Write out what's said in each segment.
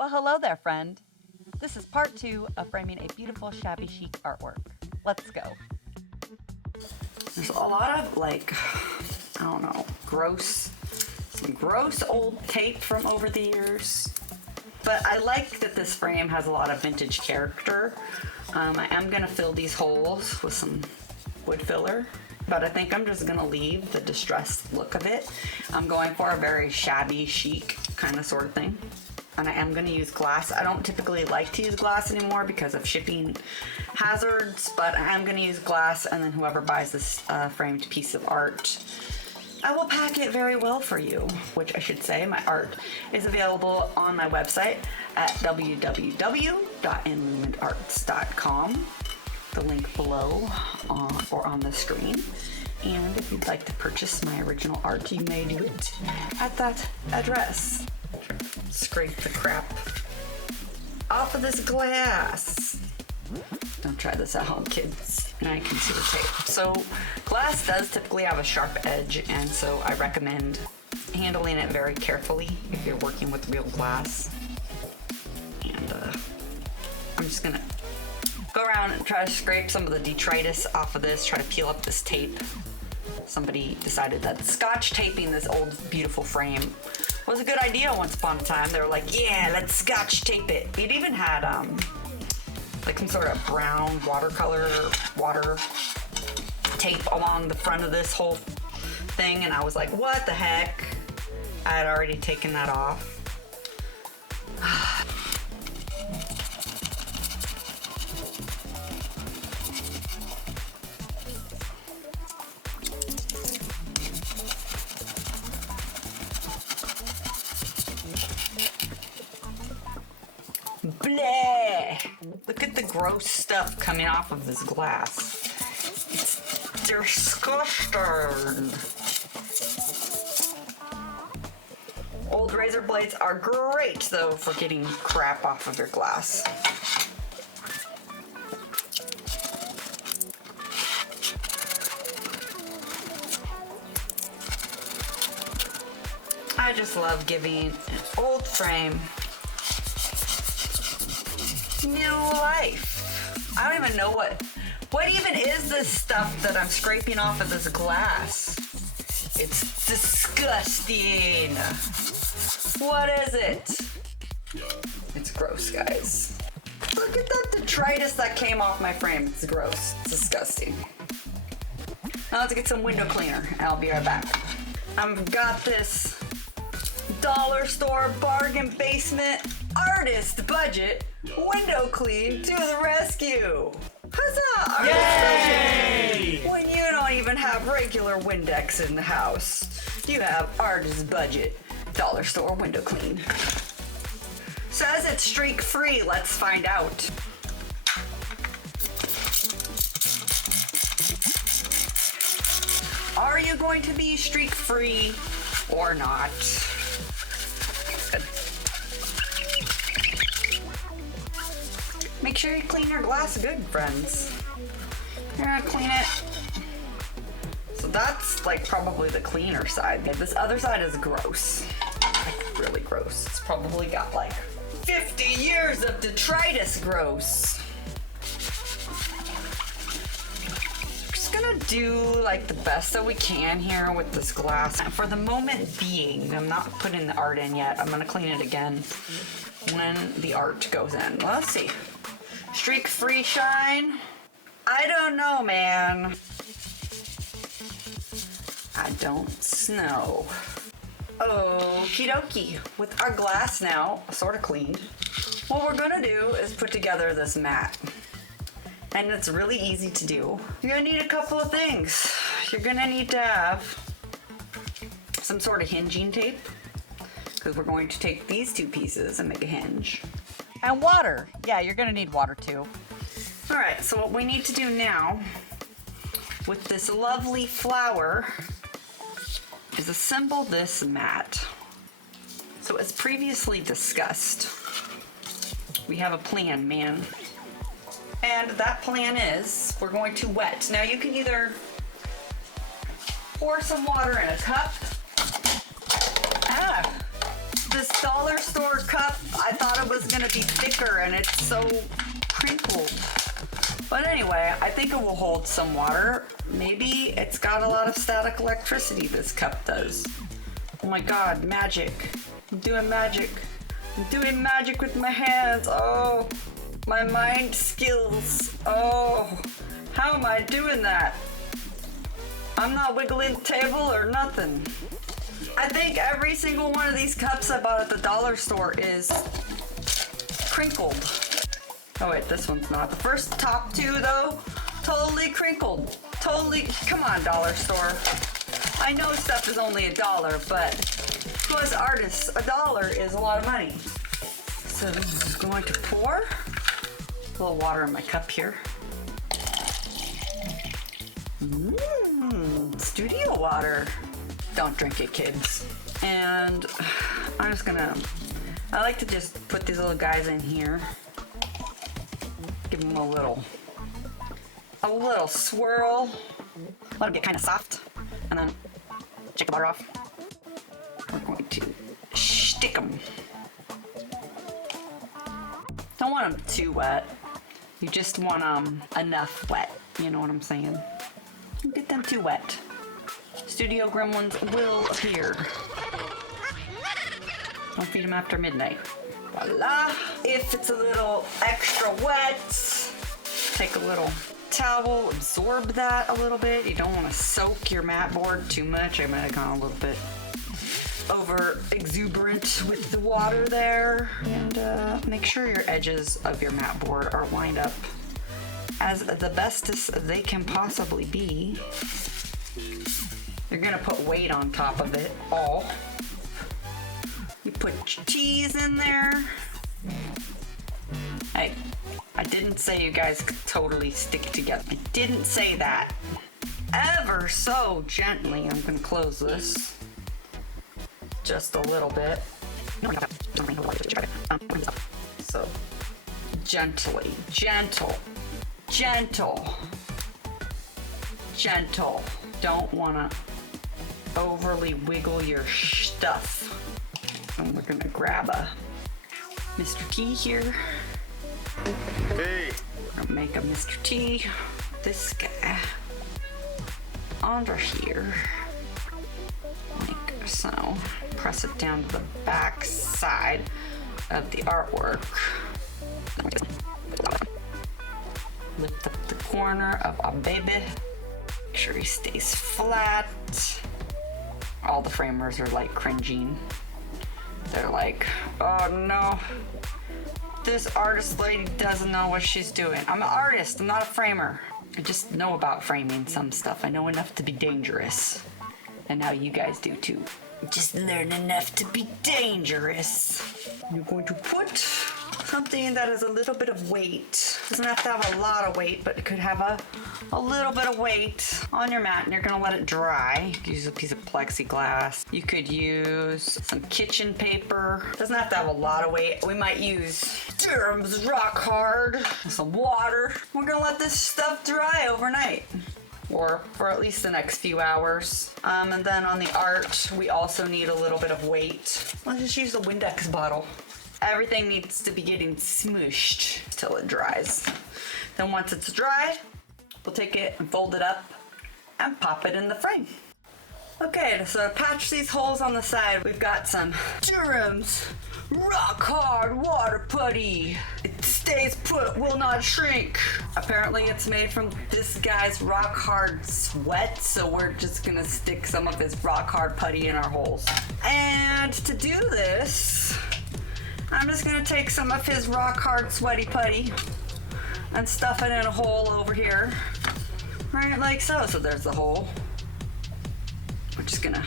Well, hello there, friend. This is part 2 of framing a beautiful shabby chic artwork. Let's go. There's a lot of like, I don't know, some gross old tape from over the years. But I like that this frame has a lot of vintage character. I am gonna fill these holes with some wood filler, but I think I'm just gonna leave the distressed look of it. I'm going for a very shabby chic kind of sort of thing. And I am gonna use glass. I don't typically like to use glass anymore because of shipping hazards, but I am gonna use glass, and then whoever buys this framed piece of art, I will pack it very well for you, which I should say my art is available on my website at www.enlumenarts.com. The link below or on the screen. And if you'd like to purchase my original art, you may do it at that address. Scrape the crap off of this glass. Don't try this at home, kids. Now you can see the tape. So glass does typically have a sharp edge, and so I recommend handling it very carefully if you're working with real glass. And I'm just gonna go around and try to scrape some of the detritus off of this, try to peel up this tape. Somebody decided that scotch taping this old beautiful frame was a good idea once upon a time. They were like, yeah, let's scotch tape it. It even had like some sort of brown watercolor water tape along the front of this whole thing, and I was like, what the heck? I had already taken that off. Bleh! Look at the gross stuff coming off of this glass. It's disgusting. Old razor blades are great, though, for getting crap off of your glass. I just love giving an old frame new life. I don't even know what even is this stuff that I'm scraping off of this glass. It's disgusting. What is it? It's gross, guys. Look at that detritus that came off my frame. It's gross. It's disgusting. Now let's get some window cleaner, and I'll be right back. I've got this dollar store bargain basement artist budget window clean to the rescue. Huzzah! Artist budget. When you don't even have regular Windex in the house, you have artist budget dollar store window clean. Says it's streak free. Let's find out. Are you going to be streak free or not? Make sure you clean your glass good, friends. You're gonna clean it. So that's like probably the cleaner side. This other side is gross. Like really gross. It's probably got like 50 years of detritus gross. Just gonna do like the best that we can here with this glass. For the moment being, I'm not putting the art in yet. I'm gonna clean it again when the art goes in. Well, let's see. Streak free shine? I don't know, man. I don't know. Okie dokie. With our glass now sort of cleaned, what we're gonna do is put together this mat. And it's really easy to do. You're gonna need a couple of things. You're gonna need to have some sort of hinging tape, because we're going to take these two pieces and make a hinge. And water. Yeah, you're gonna need water too. All right, so what we need to do now with this lovely flower is assemble this mat. So as previously discussed, we have a plan, man. And that plan is we're going to wet. Now you can either pour some water in a cup. This dollar store cup, I thought it was was gonna be thicker and it's so crinkled. But anyway, I think it will hold some water. Maybe it's got a lot of static electricity, this cup does. Oh my God, magic. I'm doing magic. I'm doing magic with my hands. Oh, my mind skills. Oh, how am I doing that? I'm not wiggling the table or nothing. I think every single one of these cups I bought at the dollar store is crinkled. Oh wait, this one's not. The first top two though, totally crinkled. Totally, come on dollar store. I know stuff is only $1, but to us artists, $1 is a lot of money. So I'm just going to pour a little water in my cup here. Studio water. Don't drink it, kids. And I'm just gonna, I like to just put these little guys in here. Give them a little swirl. Let them get kind of soft. And then shake the butter off. We're going to stick them. Don't want them too wet. You just want them enough wet. You know what I'm saying? Don't get them too wet. Studio gremlins will appear. Don't feed them after midnight. Voila! If it's a little extra wet, take a little towel, absorb that a little bit. You don't want to soak your mat board too much. I might have gone a little bit over exuberant with the water there. And make sure your edges of your mat board are lined up as the best as they can possibly be. You're gonna put weight on top of it all. You put cheese in there. Hey, I didn't say you guys could totally stick together. I didn't say that. Ever so gently, I'm gonna close this. Just a little bit. So, gently, gentle. Don't wanna overly wiggle your stuff. And we're gonna grab a Mr. T here. Hey. We're gonna make a Mr. T. This guy under here. Like so. Press it down to the back side of the artwork. Lift up the corner of our baby. Make sure he stays flat. All the framers are like cringing. They're like, oh no, this artist lady doesn't know what she's doing. I'm an artist, I'm not a framer. I just know about framing some stuff. I know enough to be dangerous. And now you guys do too. Just learn enough to be dangerous. You're going to put something that has a little bit of weight. Doesn't have to have a lot of weight, but it could have a little bit of weight on your mat, and you're gonna let it dry. You could use a piece of plexiglass. You could use some kitchen paper. Doesn't have to have a lot of weight. We might use Durham's Rock Hard, some water. We're gonna let this stuff dry overnight, or for at least the next few hours. And then on the art, we also need a little bit of weight. Let's just use the Windex bottle. Everything needs to be getting smooshed till it dries. Then once it's dry, we'll take it and fold it up and pop it in the frame. Okay, so to patch these holes on the side, we've got some Durham's Rock Hard Water Putty. It stays put, will not shrink. Apparently it's made from this guy's Rock Hard sweat, so we're just gonna stick some of his Rock Hard Putty in our holes. And to do this, I'm just gonna take some of his Rock Hard Sweaty Putty and stuff it in a hole over here. Right, like so. So there's the hole. We're just gonna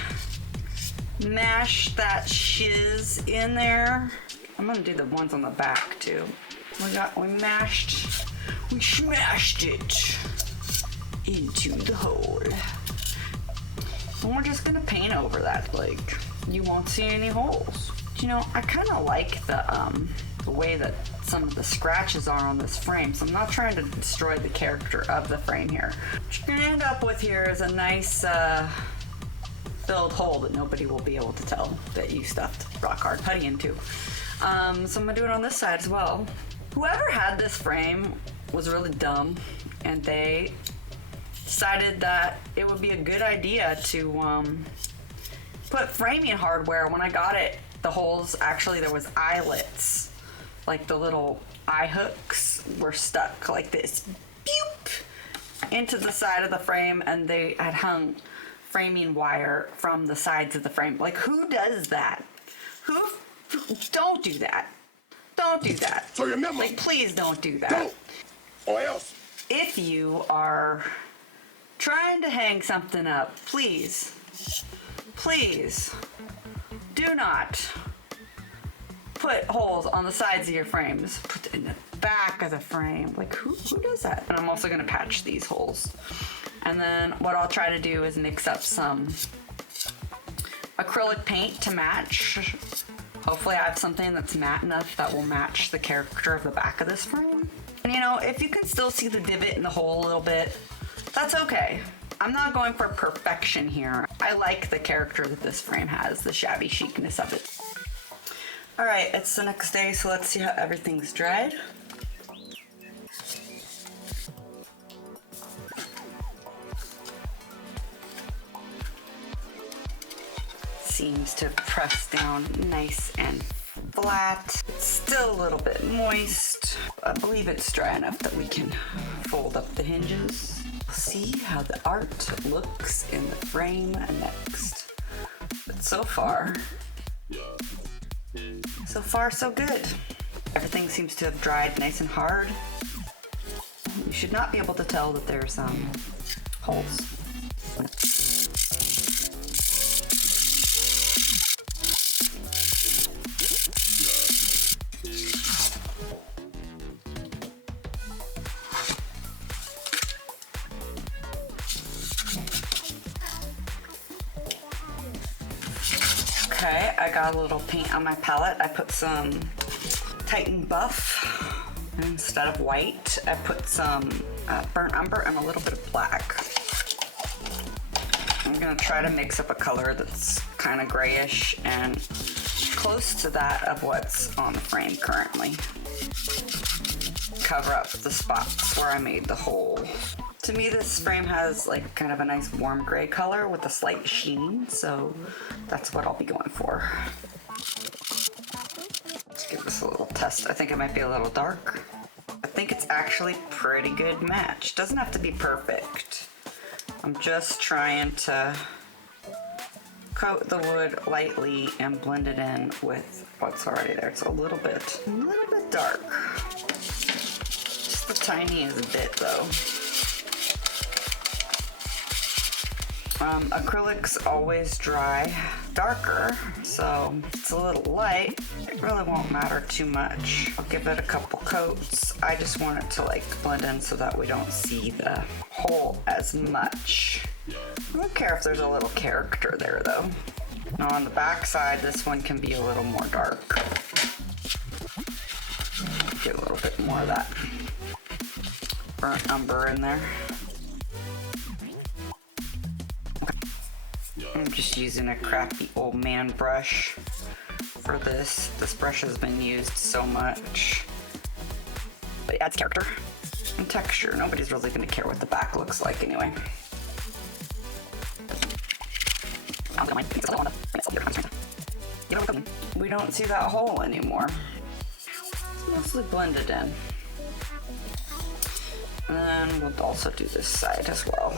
mash that shiz in there. I'm gonna do the ones on the back too. We smashed it into the hole. And we're just gonna paint over that, like you won't see any holes. You know, I kind of like the way that some of the scratches are on this frame, so I'm not trying to destroy the character of the frame here. What you're gonna end up with here is a nice filled hole that nobody will be able to tell that you stuffed Rock Hard Putty into. So I'm gonna do it on this side as well. Whoever had this frame was really dumb, and they decided that it would be a good idea to put framing hardware. When I got it, the holes, actually there was eyelets, like the little eye hooks were stuck like this, boop, into the side of the frame, and they had hung framing wire from the sides of the frame. Like, who does that? Who? Don't do that. Don't do that. So remember, like, please don't do that. don't, or else. If you are trying to hang something up, please do not put holes on the sides of your frames. Put it in the back of the frame. Like, who does that? And I'm also gonna patch these holes. And then what I'll try to do is mix up some acrylic paint to match. Hopefully I have something that's matte enough that will match the character of the back of this frame. And you know, if you can still see the divot in the hole a little bit, that's okay. I'm not going for perfection here. I like the character that this frame has, the shabby chicness of it. All right, it's the next day, so let's see how everything's dried. Seems to press down nice and flat. It's still a little bit moist. I believe it's dry enough that we can fold up the hinges. See how the art looks in the frame next. But so far so good. Everything seems to have dried nice and hard. You should not be able to tell that there's holes. Okay, I got a little paint on my palette. I put some Titan Buff. Instead of white, I put some burnt umber and a little bit of black. I'm gonna try to mix up a color that's kind of grayish and close to that of what's on the frame currently. Cover up the spots where I made the hole. To me, this frame has like kind of a nice warm gray color with a slight sheen, so that's what I'll be going for. Let's give this a little test. I think it might be a little dark. I think it's actually pretty good match. Doesn't have to be perfect. I'm just trying to coat the wood lightly and blend it in with what's already there. It's a little bit dark. Just the tiniest bit though. Acrylics always dry darker, so it's a little light. It really won't matter too much. I'll give it a couple coats. I just want it to like blend in so that we don't see the hole as much. I don't care if there's a little character there though. Now on the back side, this one can be a little more dark. Get a little bit more of that burnt umber in there. I'm just using a crappy old man brush for this. This brush has been used so much. But it adds character and texture. Nobody's really going to care what the back looks like anyway. We don't see that hole anymore. It's mostly blended in. And then we'll also do this side as well.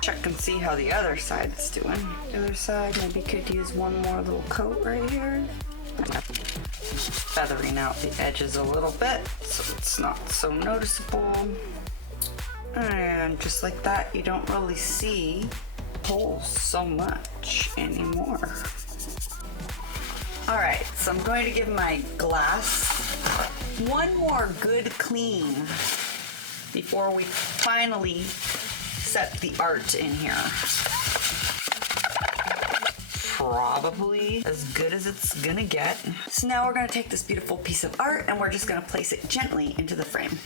Check and see how the other side is doing. The other side maybe could use one more little coat right here. Feathering out the edges a little bit so it's not so noticeable. And just like that, you don't really see holes so much anymore. All right, so I'm going to give my glass one more good clean before we finally set the art in here. Probably as good as it's gonna get. So now we're gonna take this beautiful piece of art and we're just gonna place it gently into the frame.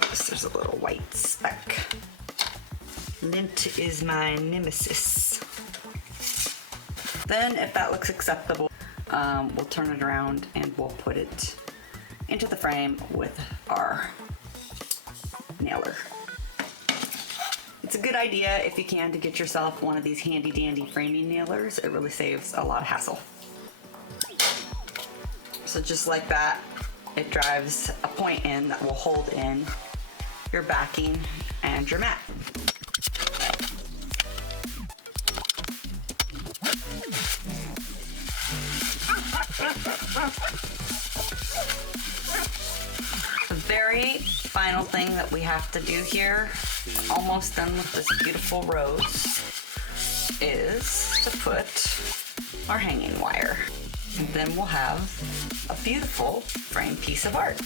Notice there's a little white speck. Lint is my nemesis. Then if that looks acceptable, we'll turn it around and we'll put it into the frame with our nailer. It's a good idea if you can to get yourself one of these handy dandy framing nailers. It really saves a lot of hassle. So just like that, it drives a point in that will hold in your backing and your mat. The very final thing that we have to do here, almost done with this beautiful rose, is to put our hanging wire. And then we'll have a beautiful framed piece of art.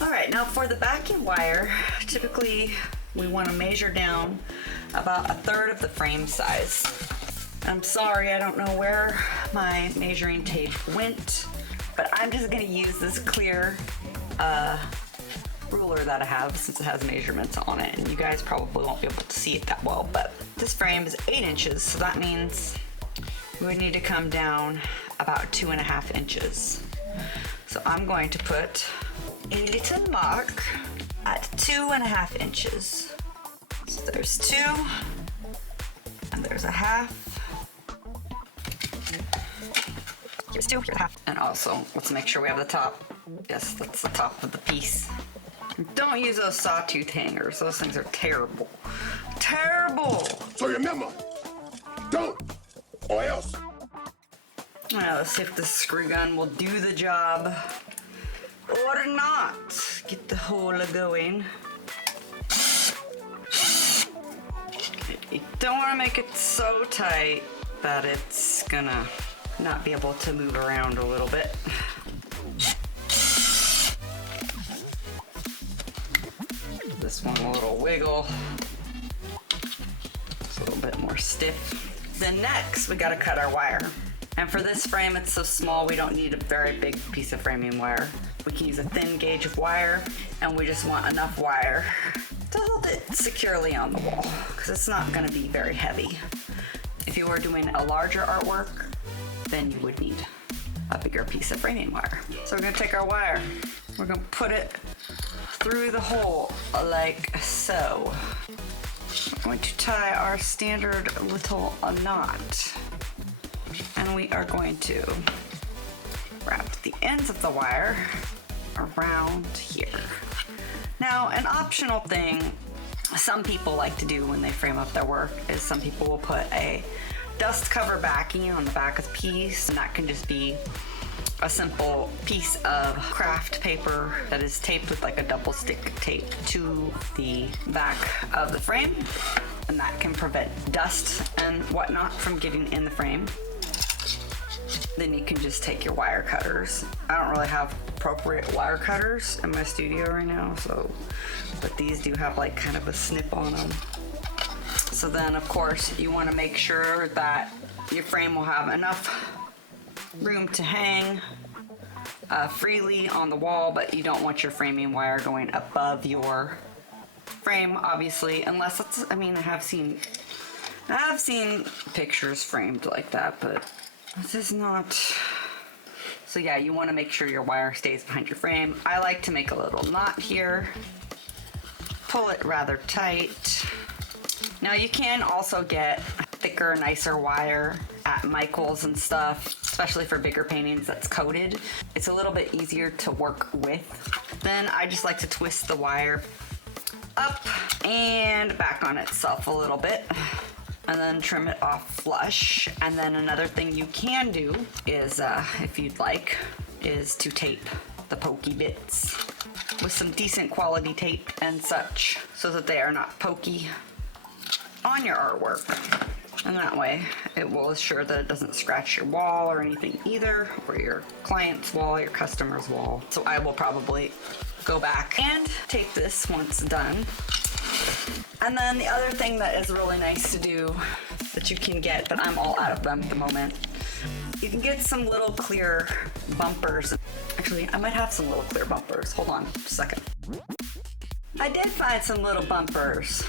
All right, now for the backing wire, typically we want to measure down about 1/3 of the frame size. I'm sorry, I don't know where my measuring tape went, but I'm just gonna use this clear ruler that I have since it has measurements on it, and you guys probably won't be able to see it that well, but this frame is 8 inches, so that means we would need to come down about 2.5 inches. So I'm going to put a little mark at 2.5 inches. So there's 2, and there's a half. Here's 2, here's a half. And also, let's make sure we have the top. Yes, that's the top of the piece. Don't use those sawtooth hangers. Those things are terrible. Terrible! So remember, don't, or else. Now, let's see if the screw gun will do the job or not. Get the hole going. You don't want to make it so tight that it's gonna not be able to move around a little bit. This one a little wiggle. It's a little bit more stiff. Then next, we gotta cut our wire. And for this frame, it's so small, we don't need a very big piece of framing wire. We can use a thin gauge of wire, and we just want enough wire to hold it securely on the wall, because it's not gonna be very heavy. If you were doing a larger artwork, then you would need a bigger piece of framing wire. So we're gonna take our wire, we're gonna put it through the hole like so. We're going to tie our standard little knot, and we are going to wrap the ends of the wire around here. Now, an optional thing some people like to do when they frame up their work is some people will put a dust cover backing on the back of the piece, and that can just be a simple piece of craft paper that is taped with like a double stick tape to the back of the frame, and that can prevent dust and whatnot from getting in the frame. Then you can just take your wire cutters. I don't really have appropriate wire cutters in my studio right now, so, but these do have like kind of a snip on them. So then of course you want to make sure that your frame will have enough room to hang freely on the wall, but you don't want your framing wire going above your frame, obviously, unless it's, I mean, I have seen pictures framed like that, but this is not. So yeah, you want to make sure your wire stays behind your frame. I like to make a little knot here, pull it rather tight. Now you can also get thicker, nicer wire at Michael's and stuff, especially for bigger paintings that's coated. It's a little bit easier to work with. Then I just like to twist the wire up and back on itself a little bit, and then trim it off flush. And then another thing you can do is, if you'd like, is to tape the pokey bits with some decent quality tape and such, so that they are not pokey on your artwork. And that way it will assure that it doesn't scratch your wall or anything either, or your client's wall, your customer's wall. So I will probably go back and tape this once done. And then the other thing that is really nice to do that you can get, but I'm all out of them at the moment, you can get some little clear bumpers. Actually, I might have some little clear bumpers. Hold on just a second. I did find some little bumpers.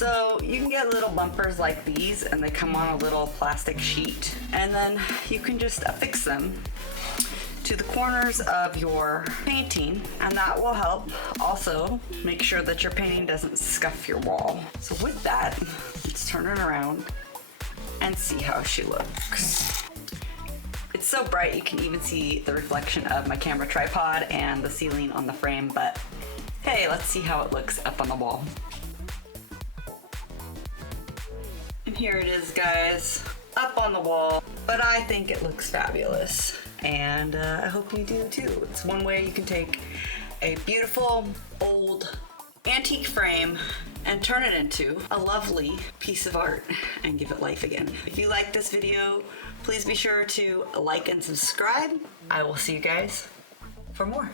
So you can get little bumpers like these, and they come on a little plastic sheet, and then you can just affix them to the corners of your painting, and that will help also make sure that your painting doesn't scuff your wall. So with that, let's turn it around and see how she looks. It's so bright you can even see the reflection of my camera tripod and the ceiling on the frame, but hey, let's see how it looks up on the wall. And here it is, guys, up on the wall, but I think it looks fabulous, and I hope you do too. It's one way you can take a beautiful old antique frame and turn it into a lovely piece of art and give it life again. If you like this video, please be sure to like and subscribe. I will see you guys for more.